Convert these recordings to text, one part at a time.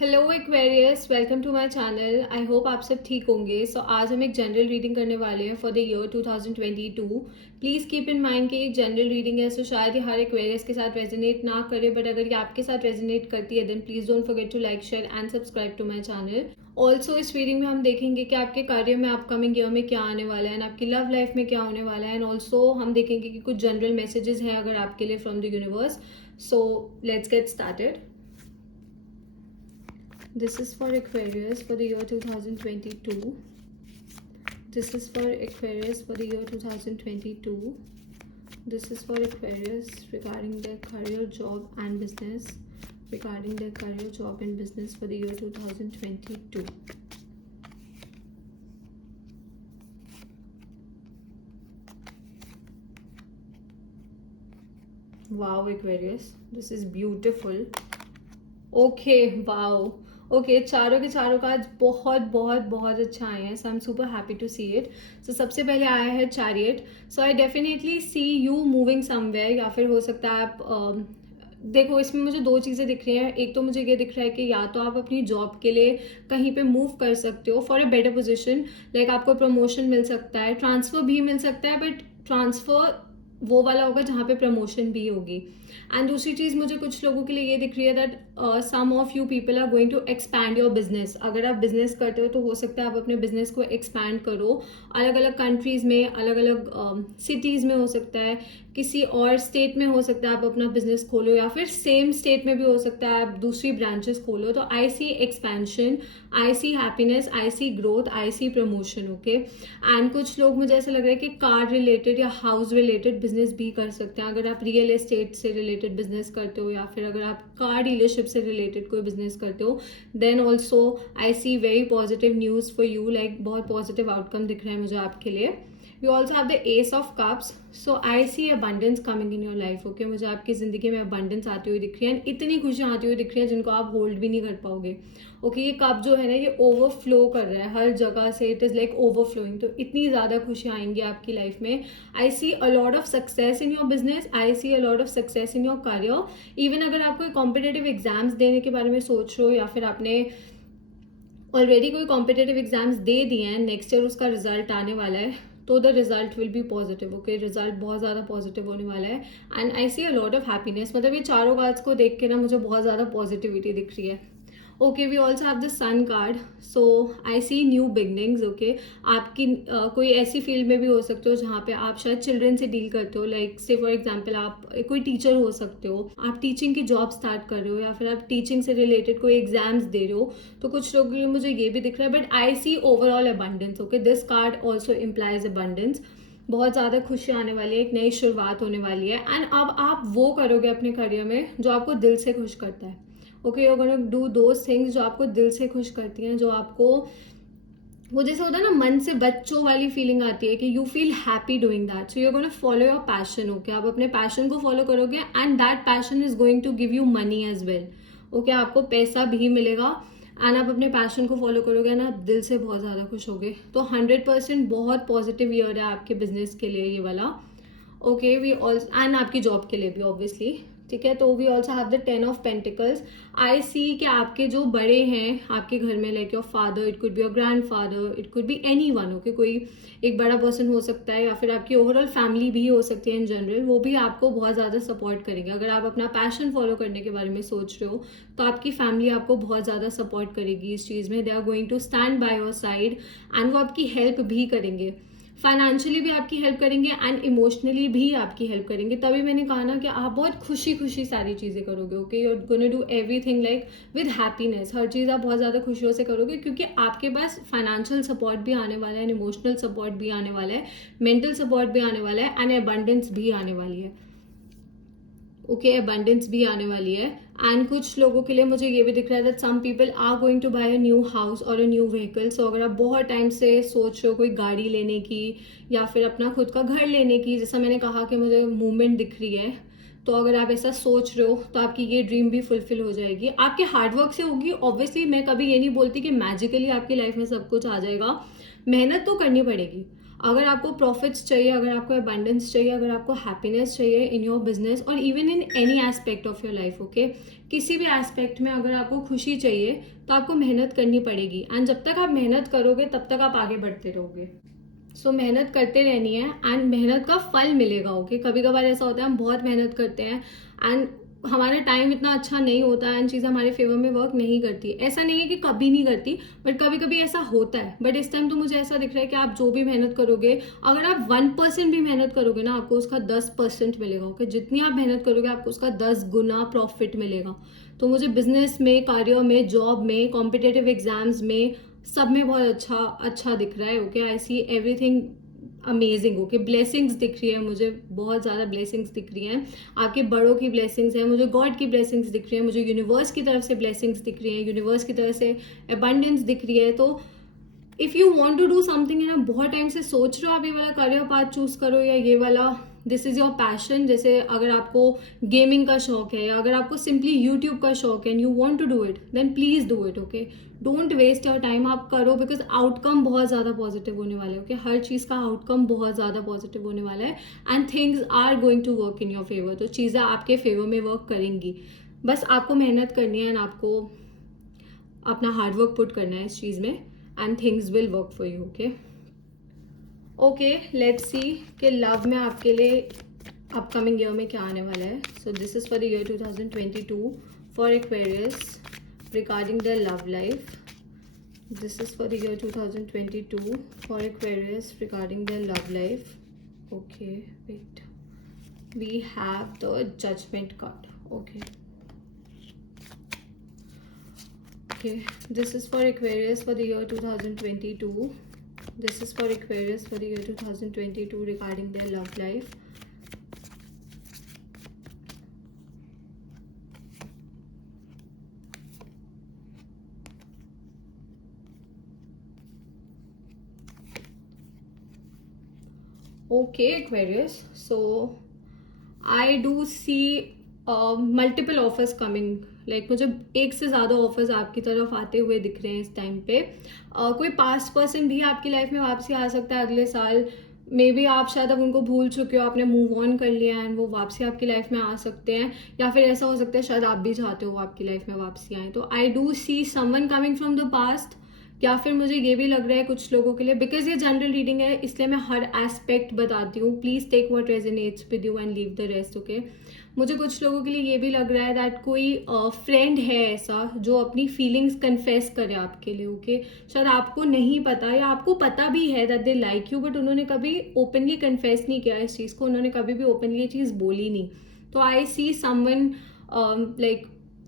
Hello Aquarius, welcome to my channel. I hope आप सब ठीक होंगे। आज हम एक जनरल रीडिंग करने वाले हैं for the year 2022। Please keep in mind कि एक जनरल रीडिंग है, सो शायद ये हर एक्वेरियस के साथ रेजोनेट ना करे, बट अगर ये आपके साथ रेजोनेट करती है then please don't forget to like, share and subscribe to my channel. Also इस रीडिंग में हम देखेंगे कि आपके कार्य में अपकमिंग ईयर में क्या आने वाला है एंड आपकी लव लाइफ में क्या होने वाला है, एंड ऑल्सो हम देखेंगे कि कुछ जनरल मैसेजेस हैं अगर आपके लिए from the universe. So let's get started. This is for Aquarius for the year 2022. This is for Aquarius for the year 2022. This is for Aquarius regarding their career, job and business. Regarding their career, job and business for the year 2022. Wow, Aquarius, this is beautiful. Okay, wow. Okay, चारों के चारों का आज बहुत बहुत बहुत अच्छा आए हैं, so I am super happy to see it. So सबसे पहले आया है chariot. So I definitely see you moving somewhere, या फिर हो सकता है आप देखो, इसमें मुझे दो चीज़ें दिख रही हैं। एक तो मुझे ये दिख रहा है कि या तो आप अपनी जॉब के लिए कहीं पे मूव कर सकते हो for a better position, like आपको प्रमोशन मिल सकता है, ट्रांसफ़र भी मिल सकता है, बट ट्रांसफ़र वो वाला होगा जहाँ पे प्रमोशन भी होगी। एंड दूसरी चीज़ मुझे कुछ लोगों के लिए ये दिख रही है that some of you people are going to expand your business. अगर आप बिजनेस करते हो तो हो सकता है आप अपने बिजनेस को एक्सपैंड करो अलग अलग कंट्रीज़ में, अलग अलग सिटीज़ में, हो सकता है किसी और स्टेट में, हो सकता है आप अपना बिजनेस खोलो, या फिर सेम स्टेट में भी हो सकता है आप दूसरी ब्रांचेस खोलो। तो I see expansion, I see happiness, I see growth, I see promotion. Okay, and कुछ लोग, मुझे ऐसा लग रहा है कि कार रिलेटेड या हाउस रिलेटेड बिजनेस भी कर सकते हैं। अगर आप रियल एस्टेट से रिलेटेड बिजनेस करते हो या फिर अगर आप कार डीलरशिप से रिलेटेड कोई बिजनेस करते हो, then also I see very positive news for you, like बहुत पॉजिटिव आउटकम दिख रहा है मुझे आपके लिए। You also have the ace of cups, so I see abundance coming in your life. Okay, मुझे आपकी ज़िंदगी में अबंडेंस आती हुई दिख रही है एंड इतनी खुशियाँ आती हुई दिख रही है जिनको आप होल्ड भी नहीं कर पाओगे। ओके, ये कप जो है ना, ये ओवरफ्लो कर रहा है हर जगह से, इट इज़ लाइक ओवरफ्लोइंग। तो इतनी ज़्यादा खुशियाँ आएंगी आपकी लाइफ में। I see a lot of success in your business, I see a lot of success in your career. Even अगर आप कोई कॉम्पिटेटिव एग्जाम्स देने के बारे में सोच रहे हो या फिर आपने ऑलरेडी कोई कॉम्पिटेटिव एग्जाम्स दे दिए हैं, नेक्स्ट ईयर उसका रिजल्ट आने वाला है, तो the result will be positive. Okay, result बहुत ज़्यादा पॉजिटिव होने वाला है and I see a lot of happiness. मतलब ये चारों कार्ड्स को देख के ना मुझे बहुत ज़्यादा पॉजिटिविटी दिख रही है। Okay, we also have the sun card, so I see new beginnings. Okay, आपकी कोई ऐसी फील्ड में भी हो सकते हो जहाँ पे आप शायद चिल्ड्रन से डील करते हो, लाइक से फॉर एग्जांपल आप कोई टीचर हो सकते हो, आप टीचिंग की जॉब स्टार्ट कर रहे हो या फिर आप टीचिंग से रिलेटेड कोई एग्जाम्स दे रहे हो। तो कुछ लोगों के लिए मुझे ये भी दिख रहा है, but I see overall abundance. Okay, this card also implies abundance. बहुत ज़्यादा खुशी आने वाली है, एक नई शुरुआत होने वाली है एंड अब आप वो करोगे अपने करियर में जो आपको दिल से खुश करता है। Okay, you are gonna do those things जो आपको दिल से खुश करती हैं, जो आपको वो जैसे होता है ना, मन से बच्चों वाली फीलिंग आती है कि you feel happy doing that, so you are gonna follow your passion. Okay, आप अपने पैशन को फॉलो करोगे and that passion is going to give you money as well. Okay, आपको पैसा भी मिलेगा एंड आप अपने पैशन को फॉलो करोगे ना, आप दिल से बहुत ज़्यादा खुश होगे। तो 100% बहुत पॉजिटिव ईयर है आपके बिजनेस के लिए ये वाला। ओके, वी ऑल्सो एंड आपकी जॉब के लिए भी ऑब्वियसली। ठीक है, तो we also have the 10 of pentacles. I see कि आपके जो बड़े हैं आपके घर में, like your father, it could be your grandfather, it could be anyone. Okay, कोई एक बड़ा पर्सन हो सकता है या फिर आपकी ओवरऑल फैमिली भी हो सकती है इन जनरल, वो भी आपको बहुत ज़्यादा सपोर्ट करेंगे। अगर आप अपना पैशन फॉलो करने के बारे में सोच रहे हो तो आपकी फैमिली आपको बहुत ज़्यादा सपोर्ट करेगी इस चीज़ में। They are going to stand by your side and वो आपकी हेल्प भी करेंगे, फाइनेंशियली भी आपकी हेल्प करेंगे एंड इमोशनली भी आपकी हेल्प करेंगे। तभी मैंने कहा ना कि आप बहुत खुशी खुशी सारी चीज़ें करोगे। Okay, you are gonna do everything like with happiness. हर चीज़ आप बहुत ज़्यादा खुशियों से करोगे क्योंकि आपके पास फाइनेंशियल सपोर्ट भी आने वाला है, इमोशनल सपोर्ट भी आने वाला है, मेंटल सपोर्ट भी आने वाला है एंड अबंडेंस भी आने वाली है। ओके, अबंडेंस भी आने वाली है एंड कुछ लोगों के लिए मुझे ये भी दिख रहा है that some people are going to buy a new house और अ न्यू व्हीकल। सो अगर आप बहुत टाइम से सोच रहे हो कोई गाड़ी लेने की या फिर अपना खुद का घर लेने की, जैसा मैंने कहा कि मुझे मूवमेंट दिख रही है, तो अगर आप ऐसा सोच रहे हो तो आपकी ये ड्रीम भी फुलफिल हो जाएगी। आपके हार्डवर्क से होगी ऑब्वियसली। मैं कभी ये नहीं बोलती कि मैजिकली आपकी लाइफ में सब कुछ आ जाएगा, मेहनत तो करनी पड़ेगी। अगर आपको प्रॉफिट्स चाहिए, अगर आपको अबंडेंस चाहिए, अगर आपको हैप्पीनेस चाहिए इन योर बिजनेस और even in any aspect of your life, okay, किसी भी एस्पेक्ट में अगर आपको खुशी चाहिए तो आपको मेहनत करनी पड़ेगी। एंड जब तक आप मेहनत करोगे तब तक आप आगे बढ़ते रहोगे। सो मेहनत करते रहनी है एंड मेहनत का फल मिलेगा, ओके। कभी कभार ऐसा होता है हम बहुत मेहनत करते हैं एंड हमारा टाइम इतना अच्छा नहीं होता एंड चीज़ें हमारे फेवर में वर्क नहीं करती। ऐसा नहीं है कि कभी नहीं करती, बट कभी कभी ऐसा होता है। बट इस टाइम तो मुझे ऐसा दिख रहा है कि आप जो भी मेहनत करोगे, अगर आप 1% भी मेहनत करोगे ना, आपको उसका 10% मिलेगा, ओके। जितनी आप मेहनत करोगे आपको उसका 10 गुना प्रॉफिट मिलेगा। तो मुझे बिजनेस में, करियर में, जॉब में, कॉम्पिटेटिव एग्जाम्स में, सब में बहुत अच्छा अच्छा दिख रहा है, okay. I see everything amazing, okay. Blessings दिख रही है मुझे, बहुत ज़्यादा ब्लेसिंग्स दिख रही हैं। आपके बड़ों की ब्लेसिंग्स हैं, मुझे गॉड की ब्लेसिंग्स दिख रही है, मुझे यूनिवर्स की तरफ से ब्लेसिंग्स दिख रही हैं, यूनिवर्स की तरफ से अबंडेंस दिख रही है। तो if you want to do something, है ना, बहुत टाइम से सोच रहे हो आप ये वाला करियर पाथ चूज करो या ये वाला, दिस इज योर पैशन। जैसे अगर आपको गेमिंग का शौक है या अगर आपको सिंपली यूट्यूब का शौक है and you want to do it, then please do it, okay. Don't waste your time, आप करो, बिकॉज आउटकम बहुत ज़्यादा पॉजिटिव होने वाला है, ओके। हर चीज़ का आउटकम बहुत ज़्यादा पॉजिटिव होने वाला है and things are going to work in your favour. तो चीज़ें आपके फेवर में वर्क करेंगी, बस आपको मेहनत करनी है एंड आपको अपना हार्डवर्क पुट करना है इस चीज़ में and things will work for you, okay. Okay, let's see कि लव में आपके लिए अपकमिंग ईयर में क्या आने वाला है। So this is for the year 2022 for Aquarius regarding the love life. This is for the year 2022 for Aquarius regarding the love life. Okay, wait, we have the judgement card, okay. Okay, this is for Aquarius for the year 2022. This is for Aquarius for the year 2022 regarding their love life. Okay, Aquarius. So I do see multiple offers coming. Like मुझे एक से ज़्यादा offers आपकी तरफ आते हुए दिख रहे हैं इस टाइम पे। कोई पास्ट पर्सन भी आपकी लाइफ में वापसी आ सकता है अगले साल। मे बी आप शायद अब उनको भूल चुके हो, आपने मूव ऑन कर लिया है एंड वो वापसी आपकी लाइफ में आ सकते हैं, या फिर ऐसा हो सकता है शायद आप भी चाहते हो वो आपकी लाइफ में वापसी आए। तो आई do see someone coming from the past, या फिर मुझे ये भी लग रहा है कुछ लोगों के लिए, बिकॉज ये जनरल रीडिंग है इसलिए मैं हर एस्पेक्ट बताती हूँ। Please take what resonates with you and leave the rest, okay. मुझे कुछ लोगों के लिए ये भी लग रहा है दैट कोई फ्रेंड है ऐसा जो अपनी फीलिंग्स कन्फेस करे आपके लिए, ओके। शायद आपको नहीं पता या आपको पता भी है that they like you, but उन्होंने कभी ओपनली कन्फेस नहीं किया इस चीज़ को, उन्होंने कभी भी ओपनली ये चीज़ बोली नहीं। तो I see someone like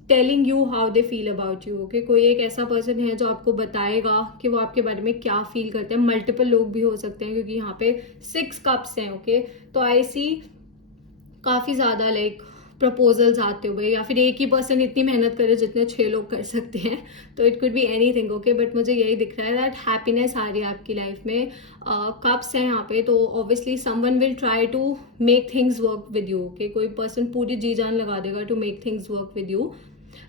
telling you how they feel about you, okay. कोई एक ऐसा पर्सन है जो आपको बताएगा कि वो आपके बारे में क्या फील करते हैं। मल्टीपल लोग भी हो सकते हैं क्योंकि यहाँ पे 6 कप्स हैं, ओके। तो आई सी काफ़ी ज़्यादा लाइक प्रपोजल्स आते हुए, या फिर एक ही पर्सन इतनी मेहनत करे जितने 6 लोग कर सकते हैं। तो it could be anything, okay. But मुझे यही दिख रहा है दैट हैप्पीनेस आ रही है आपकी लाइफ में। कप्स हैं यहाँ पे, तो obviously someone will try to make things work with you, okay. कोई पर्सन पूरी जी जान लगा देगा to make things work with you.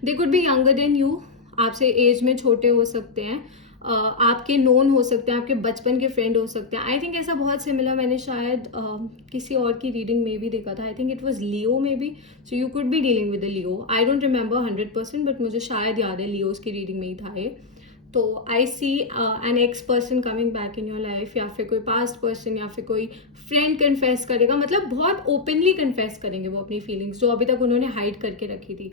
They could be younger than you, आपसे एज में छोटे हो सकते हैं, आपके नोन हो सकते हैं, आपके बचपन के फ्रेंड हो सकते हैं। आई थिंक ऐसा बहुत सिमिलर मैंने शायद किसी और की रीडिंग में भी देखा था। I think it was Leo may be. So you could be dealing with the Leo. I don't remember 100%, but मुझे शायद याद है लियोज की रीडिंग में ही था ये। तो I see an ex person coming back in your life, या फिर कोई पास्ट पर्सन, या फिर कोई फ्रेंड कन्फेस करेगा, मतलब बहुत ओपनली कन्फेस करेंगे वो अपनी फीलिंग्स जो अभी तक उन्होंने हाइड करके रखी थी,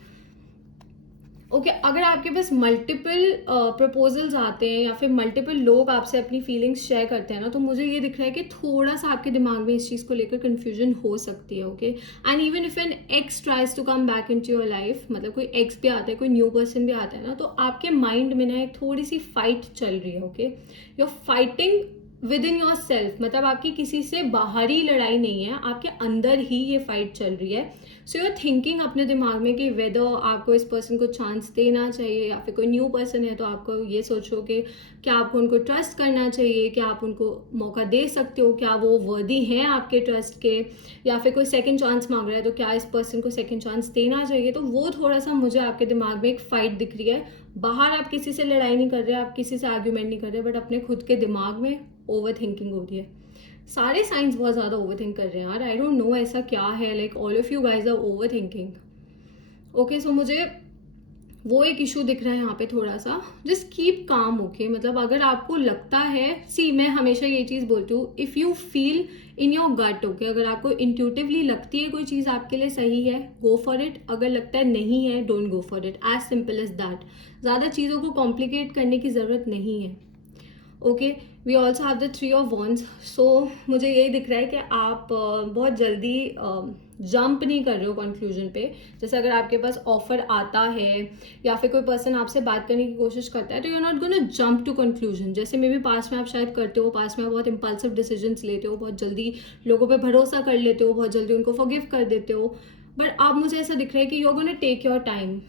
ओके। अगर आपके पास मल्टीपल प्रपोजल्स आते हैं या फिर मल्टीपल लोग आपसे अपनी फीलिंग्स शेयर करते हैं ना, तो मुझे ये दिख रहा है कि थोड़ा सा आपके दिमाग में इस चीज़ को लेकर कन्फ्यूजन हो सकती है, okay. And even if an ex tries to come back into your life, मतलब कोई एक्स भी आता है, कोई न्यू पर्सन भी आता है ना, तो आपके माइंड में ना एक थोड़ी सी फाइट चल रही है, okay. You are fighting within yourself, मतलब आपकी किसी से बाहरी लड़ाई नहीं है, आपके अंदर ही ये फाइट चल रही है। सो यू आर थिंकिंग अपने दिमाग में कि वेदर आपको इस पर्सन को चांस देना चाहिए, या फिर कोई न्यू पर्सन है तो आपको ये सोचो कि क्या आपको उनको ट्रस्ट करना चाहिए, क्या आप उनको मौका दे सकते हो, क्या वो वर्दी हैं आपके ट्रस्ट के, या फिर कोई सेकंड चांस मांग रहा है तो क्या इस पर्सन को सेकंड चांस देना चाहिए। तो वो थोड़ा सा मुझे आपके दिमाग में एक फाइट दिख रही है। बाहर आप किसी से लड़ाई नहीं कर रहे, आप किसी से आर्ग्यूमेंट नहीं कर रहे, बट अपने खुद के दिमाग में ओवर थिंकिंग हो रही है। सारे साइंस बहुत ज़्यादा ओवर थिंक कर रहे हैं यार, आई डोंट नो ऐसा क्या है, like all of you guys are overthinking. Okay, so मुझे वो एक इशू दिख रहा है यहाँ पे थोड़ा सा। जस्ट कीप काम, ओके, मतलब अगर आपको लगता है, सी मैं हमेशा ये चीज़ बोलती हूँ, if you feel in your gut, okay, अगर आपको इंट्यूटिवली लगती है कोई चीज़ आपके लिए सही है, गो फॉर इट। अगर लगता है नहीं है, don't go for it, as simple as that. ज़्यादा चीज़ों को कॉम्प्लिकेट करने की ज़रूरत नहीं है। Okay, we also have the 3 of wands. So मुझे यही दिख रहा है कि आप बहुत जल्दी जंप नहीं कर रहे हो कंक्लूजन पे। जैसे अगर आपके पास ऑफर आता है या फिर कोई पर्सन आपसे बात करने की कोशिश करता है, तो you are not gonna jump to conclusion. जैसे मे भी पास में आप शायद करते हो, पास में आप बहुत इम्पल्सिव डिसीजंस लेते हो, बहुत जल्दी लोगों पे भरोसा कर लेते हो, बहुत जल्दी उनको फॉरगिव कर देते हो। बट अब मुझे ऐसा दिख रहा है कि you are gonna take your time.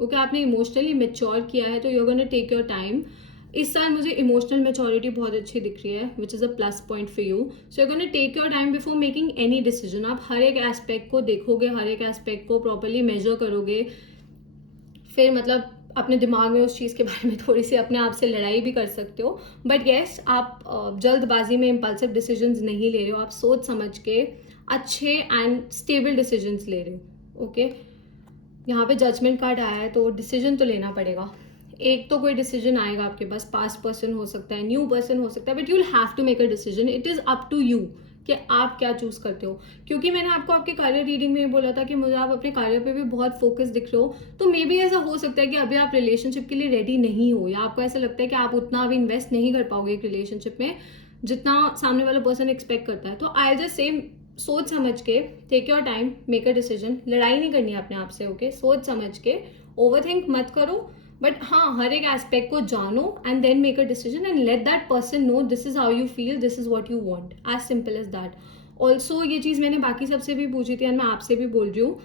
Okay, आपने इमोशनली मेच्योर किया है, तो you are gonna take your time. इस साल मुझे इमोशनल मेच्योरिटी बहुत अच्छी दिख रही है, which is a plus point for you. So you gonna take your time before making any decision. आप हर एक एस्पेक्ट को देखोगे, हर एक एस्पेक्ट को प्रॉपरली मेजर करोगे, फिर मतलब अपने दिमाग में उस चीज़ के बारे में थोड़ी सी अपने आप से लड़ाई भी कर सकते हो। बट येस, आप जल्दबाजी में इम्पल्सिव डिसीजंस नहीं ले रहे हो, आप सोच समझ के अच्छे एंड स्टेबल डिसीजंस ले रहे हो। ओके, यहाँ पे जजमेंट कार्ड आया है, तो डिसीजन तो लेना पड़ेगा। एक तो कोई डिसीजन आएगा आपके पास, पास्ट पर्सन हो सकता है, न्यू पर्सन हो सकता है, but you will have to make a decision. It is up to you कि आप क्या चूज करते हो। क्योंकि मैंने आपको आपके कार्य रीडिंग में बोला था कि मुझे आप अपने कार्य पे भी बहुत फोकस दिख रहे हो, तो मे बी ऐसा हो सकता है कि अभी आप रिलेशनशिप के लिए रेडी नहीं हो, या आपको ऐसा लगता है कि आप उतना अभी इन्वेस्ट नहीं कर पाओगे एक रिलेशनशिप में जितना सामने वाला पर्सन एक्सपेक्ट करता है। तो आई जस्ट सेम, सोच समझ के, take your time, make a decision. लड़ाई नहीं करनी है अपने आप से, ओके, सोच समझ के, ओवर थिंक मत करो, बट हाँ, हर एक एस्पेक्ट को जानो and then make a decision and let that person know this is how you feel, this is what you want, as simple as that. Also ये चीज़ मैंने बाकी सबसे भी पूछी थी एंड मैं आपसे भी बोल रही हूँ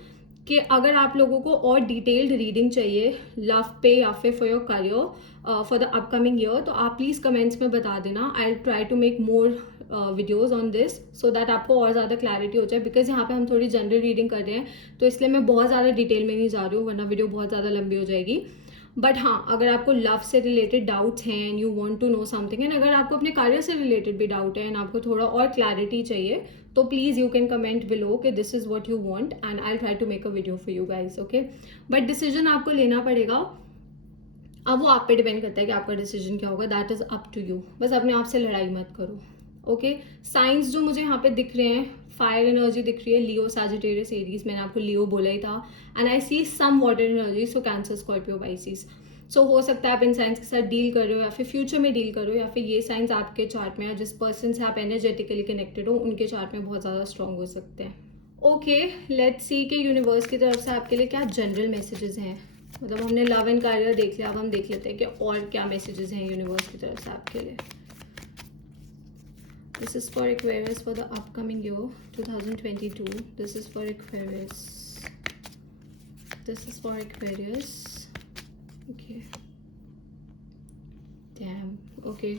कि अगर आप लोगों को और डिटेल्ड रीडिंग चाहिए लव पे या फिर for your career for the upcoming year, तो आप प्लीज़ कमेंट्स में बता देना। I try to make more videos on this so that आपको और ज़्यादा क्लैरिटी हो जाए, बिकॉज यहाँ पे हम थोड़ी जनरल रीडिंग कर रहे हैं, तो इसलिए मैं बहुत ज़्यादा डिटेल में नहीं जा रही हूँ, वरना वीडियो बहुत ज़्यादा लंबी हो जाएगी। बट हाँ, अगर आपको लव से रिलेटेड डाउट्स हैं and you want to know something, and अगर आपको अपने कार्य से रिलेटेड भी डाउट है एंड आपको थोड़ा और क्लैरिटी चाहिए, तो please you can comment below कि this is what you want and I try to make a video for you guys. Okay, but decision आपको लेना पड़ेगा। अब वो आप पे डिपेंड करता है कि आपका डिसीजन क्या होगा, that is up to you. बस अपने आप से लड़ाई मत करो। ओके, साइंस जो मुझे यहाँ पे दिख रहे हैं, फायर एनर्जी दिख रही है, लियो, सैजिटेरियस, एरीज, मैंने आपको लियो बोला ही था, and I see some water energy, so Cancer, Scorpio, Pisces. So हो सकता है आप इन साइंस के साथ डील कर रहे हो, या फिर फ्यूचर में डील कर रहे हो, या फिर ये साइंस आपके चार्ट में, या जिस पर्सन से आप एनर्जेटिकली कनेक्टेड हो उनके चार्ट में बहुत ज़्यादा स्ट्रॉन्ग हो सकते हैं। ओके, लेट्स सी कि यूनिवर्स की तरफ से आपके लिए क्या जनरल मैसेजेस हैं। मतलब हमने लव एंड करियर देख लिया, अब हम देख लेते हैं कि और क्या मैसेजेस हैं यूनिवर्स की तरफ से आपके लिए। This is for Aquarius for the upcoming year 2022. This is for Aquarius. This is for Aquarius. Okay. Damn. Okay.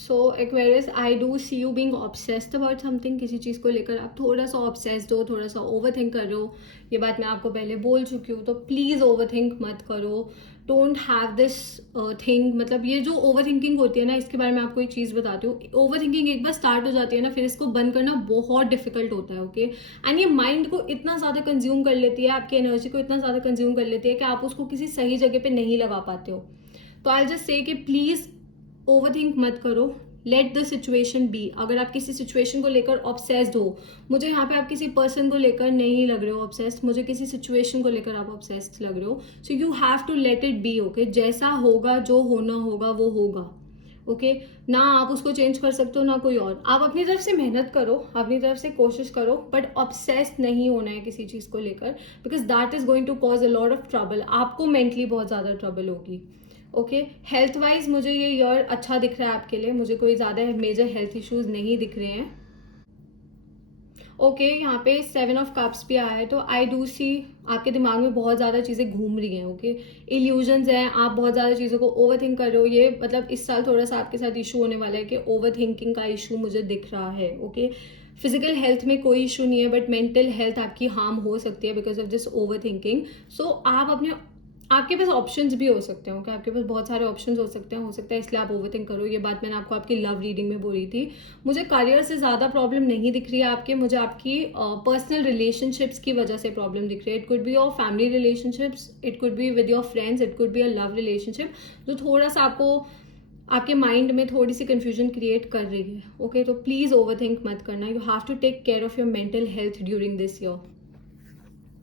So Aquarius, I do see you being obsessed about something. किसी चीज़ को लेकर आप थोड़ा सा ऑब्सेस्ड हो, थोड़ा सा ओवर थिंक कर रहे हो। ये बात मैं आपको पहले बोल चुकी हूँ, तो प्लीज़ ओवर थिंक मत करो। Don't have this thing. मतलब ये जो ओवर थिंकिंग होती है ना, इसके बारे में आपको एक चीज़ बताती हूँ। ओवर थिंकिंग एक बार स्टार्ट हो जाती है ना, फिर इसको बंद करना बहुत डिफिकल्ट होता है। ओके, एंड ये माइंड को इतना ज़्यादा कंज्यूम कर लेती है, आपकी एनर्जी को इतना ज़्यादा कंज्यूम कर लेती है कि आप उसको किसी सही जगह पे नहीं लगा पाते हो। तो आई जस्ट से कि प्लीज़ ओवर थिंक मत करो, लेट द सिचुएशन बी। अगर आप किसी सिचुएशन को लेकर ऑब्सेस्ड हो, मुझे यहाँ पे आप किसी पर्सन को लेकर नहीं लग रहे हो ऑब्सेस्ड, मुझे किसी सिचुएशन को लेकर आप ऑब्सेस्ड लग रहे हो, so you have to let it be. Okay, जैसा होगा, जो होना होगा वो होगा। ओके, ना आप उसको चेंज कर सकते हो ना कोई और। आप अपनी तरफ से मेहनत करो, अपनी तरफ से कोशिश करो, बट ऑब्सेस्ड नहीं होना है किसी चीज़ को लेकर, because that is going to cause a lot of trouble. आपको मेंटली बहुत ज़्यादा ट्रबल होगी। ओके, हेल्थ वाइज मुझे ये ईयर अच्छा दिख रहा है आपके लिए, मुझे कोई ज़्यादा मेजर हेल्थ इश्यूज नहीं दिख रहे हैं। ओके, यहाँ पे 7 ऑफ कप्स भी आया है, तो आई डू सी आपके दिमाग में बहुत ज़्यादा चीज़ें घूम रही हैं। ओके, इल्यूजन्स हैं, आप बहुत ज़्यादा चीज़ों को ओवर थिंक कर रहे हो। ये मतलब इस साल थोड़ा सा आपके साथ इशू होने वाला है कि ओवर थिंकिंग का इशू मुझे दिख रहा है। ओके, फिजिकल हेल्थ में कोई इशू नहीं है, बट मेंटल हेल्थ आपकी हार्म हो सकती है because of this overthinking. So आप अपने आपके पास ऑप्शंस भी हो सकते हैं, ओके, आपके पास बहुत सारे ऑप्शंस हो सकते हैं इसलिए आप ओवरथिंक करो। ये बात मैंने आपको आपकी लव रीडिंग में बोली थी। मुझे करियर से ज़्यादा प्रॉब्लम नहीं दिख रही है आपके, मुझे आपकी पर्सनल रिलेशनशिप्स की वजह से प्रॉब्लम दिख रही है। It could be your family relationships, it could be with your friends, it could be a love relationship जो थोड़ा सा आपको आपके माइंड में थोड़ी सी कन्फ्यूजन क्रिएट कर रही है, ओके। तो प्लीज़ ओवरथिंक मत करना। You have to take care of your mental health during this year.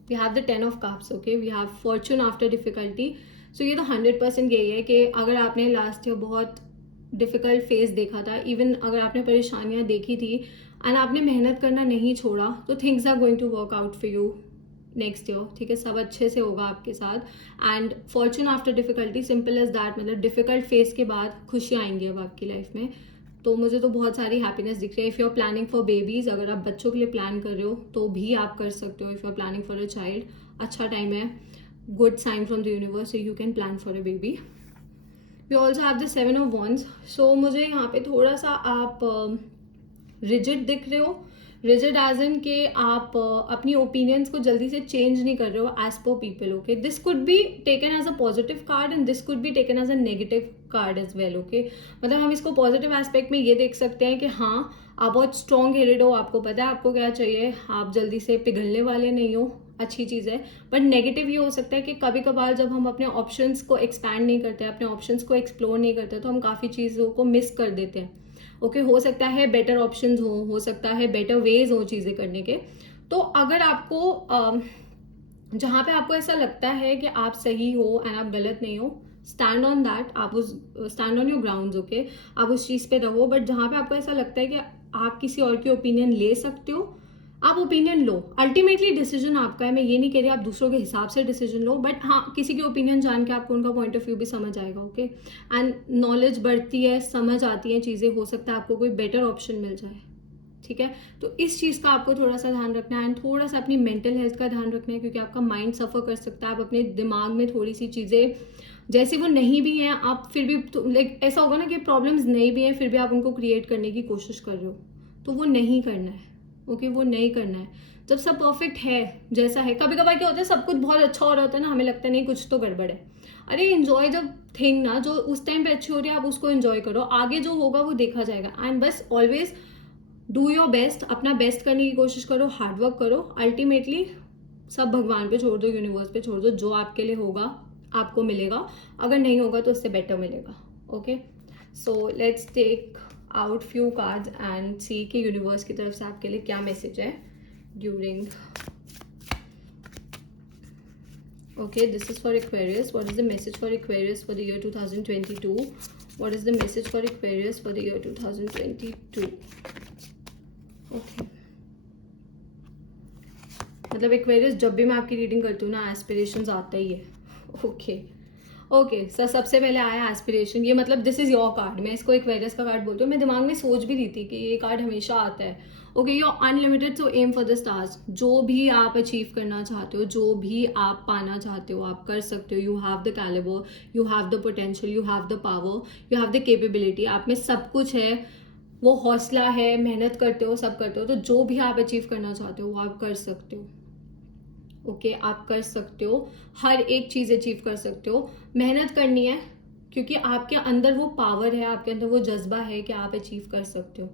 We have the 10 of cups, okay, we have fortune after difficulty. So ये तो 100% यही है कि अगर आपने लास्ट ईयर बहुत डिफिकल्ट फेज देखा था, इवन अगर आपने परेशानियां देखी थी एंड आपने मेहनत करना नहीं छोड़ा, तो things are going to work out for you next year, ठीक है। सब अच्छे से होगा आपके साथ। And fortune after difficulty, simple as that, मतलब डिफिकल्ट फेज के बाद खुशियाँ आएंगी अब आपकी लाइफ में। तो मुझे तो बहुत सारी हैप्पीनेस दिख रही है। If you are planning for babies, अगर आप बच्चों के लिए प्लान कर रहे हो तो भी आप कर सकते हो। If you are planning for a child, अच्छा टाइम है, good sign from the universe, you can plan for a baby. We also have the 7 of wands. So मुझे यहाँ पे थोड़ा सा आप रिजिड दिख रहे हो। रिजिड एज इन के आप अपनी ओपिनियंस को जल्दी से चेंज नहीं कर रहे हो as per people, okay. This could be taken as a positive card and this could be taken as a negative card as well, okay. मतलब हम इसको पॉजिटिव एस्पेक्ट में ये देख सकते हैं कि हाँ, आप बहुत स्ट्रॉन्ग हेडेड हो, आपको पता है आपको क्या चाहिए, आप जल्दी से पिघलने वाले नहीं हो, अच्छी चीज़ है। बट नेगेटिव ये हो सकता है कि कभी कभार जब हम अपने ऑप्शंस को एक्सपैंड नहीं करते, अपने ऑप्शंस को एक्सप्लोर नहीं करते, तो हम काफ़ी चीज़ों को मिस कर देते हैं, ओके। हो सकता है बेटर ऑप्शंस हो सकता है बेटर वेज हो चीज़ें करने के। तो अगर आपको जहाँ पे आपको ऐसा लगता है कि आप सही हो एंड आप गलत नहीं हो, स्टैंड ऑन दैट, आप उस stand on your grounds, okay. आप उस चीज़ पे रहो। बट जहाँ पे आपको ऐसा लगता है कि आप किसी और की ओपिनियन ले सकते हो, आप ओपिनियन लो। अल्टीमेटली डिसीजन आपका है, मैं ये नहीं कह रही आप दूसरों के हिसाब से डिसीजन लो, बट हाँ, किसी की ओपिनियन जान के आपको उनका पॉइंट ऑफ व्यू भी समझ आएगा, ओके। एंड नॉलेज बढ़ती है, समझ आती हैं चीज़ें, हो सकता है आपको कोई बेटर ऑप्शन मिल जाए, ठीक है। तो इस चीज़ का आपको थोड़ा सा ध्यान रखना है एंड थोड़ा सा अपनी मेंटल हेल्थ का ध्यान रखना है, क्योंकि आपका माइंड सफ़र कर सकता है। आप अपने दिमाग में थोड़ी सी चीज़ें जैसे वो नहीं भी हैं, आप फिर भी लाइक ऐसा होगा ना कि प्रॉब्लम्स नहीं भी हैं, फिर भी आप उनको क्रिएट करने की कोशिश कर रहे हो, तो वो नहीं करना है, ओके। वो नहीं करना है। जब सब परफेक्ट है, जैसा है, कभी कभार क्या होता है, सब कुछ बहुत अच्छा हो रहा होता है ना, हमें लगता है नहीं कुछ तो गड़बड़ है। अरे एंजॉय जब थिंग ना जो उस टाइम पे अच्छी हो रही है, आप उसको एंजॉय करो, आगे जो होगा वो देखा जाएगा। एंड बस ऑलवेज डू योर बेस्ट, अपना बेस्ट करने की कोशिश करो, हार्डवर्क करो। अल्टीमेटली सब भगवान पे छोड़ दो, यूनिवर्स पे छोड़ दो, जो आपके लिए होगा आपको मिलेगा, अगर नहीं होगा तो उससे बेटर मिलेगा, okay. So let's take out few cards and see कि यूनिवर्स की तरफ से आपके लिए क्या मैसेज है during, okay, this is for Aquarius. What is the message for Aquarius for the year 2022? What is the message for Aquarius for the year 2022? Okay. मतलब Aquarius जब भी मैं आपकी रीडिंग करती हूँ ना, एस्पिरेशंस आता ही है, ओके। ओके सर, सबसे पहले आया एस्पिरेशन। ये मतलब दिस इज योर कार्ड, मैं इसको एक्वेरियस का कार्ड बोलती हूँ। मैं दिमाग में सोच भी रही थी कि ये कार्ड हमेशा आता है, okay. Your unlimited, so aim for the stars. जो भी आप अचीव करना चाहते हो, जो भी आप पाना चाहते हो, आप कर सकते हो। You have the calibre, you have the potential, you have the power, you have the capability. आप में सब कुछ है, वो हौसला है, मेहनत करते हो, सब करते हो। तो जो भी आप अचीव करना चाहते हो वो आप कर सकते हो, ओके। आप कर सकते हो, हर एक चीज़ अचीव कर सकते हो। मेहनत करनी है, क्योंकि आपके अंदर वो पावर है, आपके अंदर वो जज्बा है कि आप अचीव कर सकते हो।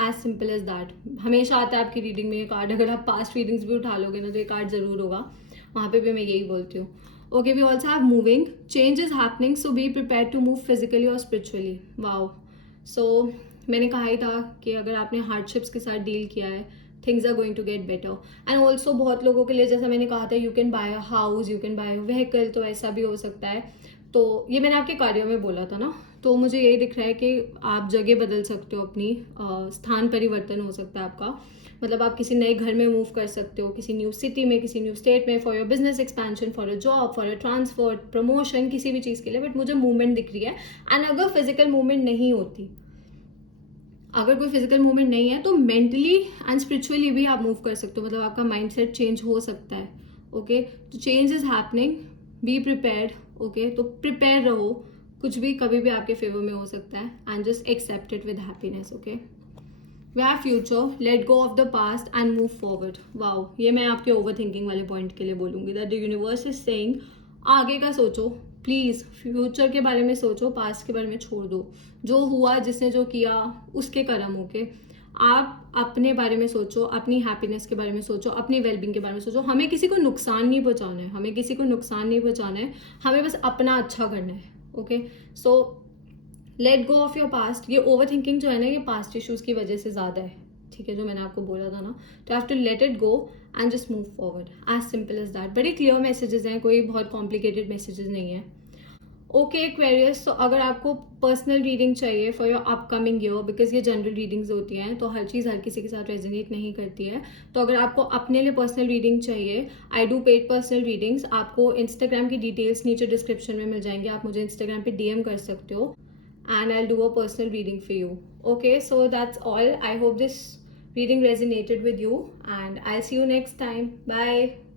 As simple as that. हमेशा आता है आपकी रीडिंग में ये कार्ड, अगर आप पास्ट रीडिंग्स भी उठा लोगे ना तो ये कार्ड ज़रूर होगा, वहाँ पे भी मैं यही बोलती हूँ, okay. We also have moving, change is happening, so be prepare to move physically और स्पिरिचुअली। वाओ। सो मैंने कहा ही था कि अगर आपने हार्डशिप्स के साथ डील किया है, things are going to get better. And also बहुत लोगों के लिए, जैसा मैंने कहा था, you can buy a house, you can buy a vehicle, तो ऐसा भी हो सकता है। तो ये मैंने आपके कार्यों में बोला था ना, तो मुझे यही दिख रहा है कि आप जगह बदल सकते हो अपनी, स्थान परिवर्तन हो सकता है आपका। मतलब आप किसी नए घर में मूव कर सकते हो, किसी न्यू सिटी में, किसी न्यू स्टेट में, for your business expansion, for a job, for a transfer, promotion, किसी भी चीज़ के लिए। बट मुझे मूवमेंट दिख रही है। एंड अगर फिजिकल मूवमेंट नहीं होती, अगर कोई फिजिकल मूवमेंट नहीं है, तो मेंटली एंड स्पिरिचुअली भी आप मूव कर सकते हो। मतलब आपका माइंडसेट चेंज हो सकता है, ओके। तो change is happening, be prepared, okay. तो प्रिपेयर रहो, कुछ भी कभी भी आपके फेवर में हो सकता है। And just accept it with happiness, okay. We have future, let go of the past and move forward. Wow, ये मैं आपके ओवर थिंकिंग वाले पॉइंट के लिए बोलूंगी, that the universe is saying आगे का सोचो प्लीज़, फ्यूचर के बारे में सोचो, पास्ट के बारे में छोड़ दो। जो हुआ, जिसने जो किया, उसके कर्म। ओके, आप अपने बारे में सोचो, अपनी हैप्पीनेस के बारे में सोचो, अपनी वेलबींग के बारे में सोचो। हमें किसी को नुकसान नहीं पहुंचाना है, हमें किसी को नुकसान नहीं पहुंचाना है, हमें बस अपना अच्छा करना है। Okay, so let go of your past. ये ओवर थिंकिंग जो है ना, ये पास्ट इश्यूज की वजह से ज़्यादा है, ठीक है, जो मैंने आपको बोला था ना। तो have to let it go and just move forward, as simple as that. बड़े क्लियर मैसेजेस हैं, कोई बहुत कॉम्प्लिकेटेड मैसेजेस नहीं है। ओके एक्वेरियस, तो अगर आपको पर्सनल रीडिंग चाहिए for your upcoming year, because ये जनरल रीडिंग्स होती हैं तो हर चीज़ हर किसी के साथ रेजोनेट नहीं करती है, तो अगर आपको अपने लिए पर्सनल रीडिंग चाहिए, I do paid personal readings. आपको इंस्टाग्राम की डिटेल्स नीचे डिस्क्रिप्शन में मिल जाएंगे, आप मुझे इंस्टाग्राम पे डीएम कर सकते हो and I'll do a personal reading for you. Okay, so that's all. I hope this reading resonated with you and I'll see you next time. Bye.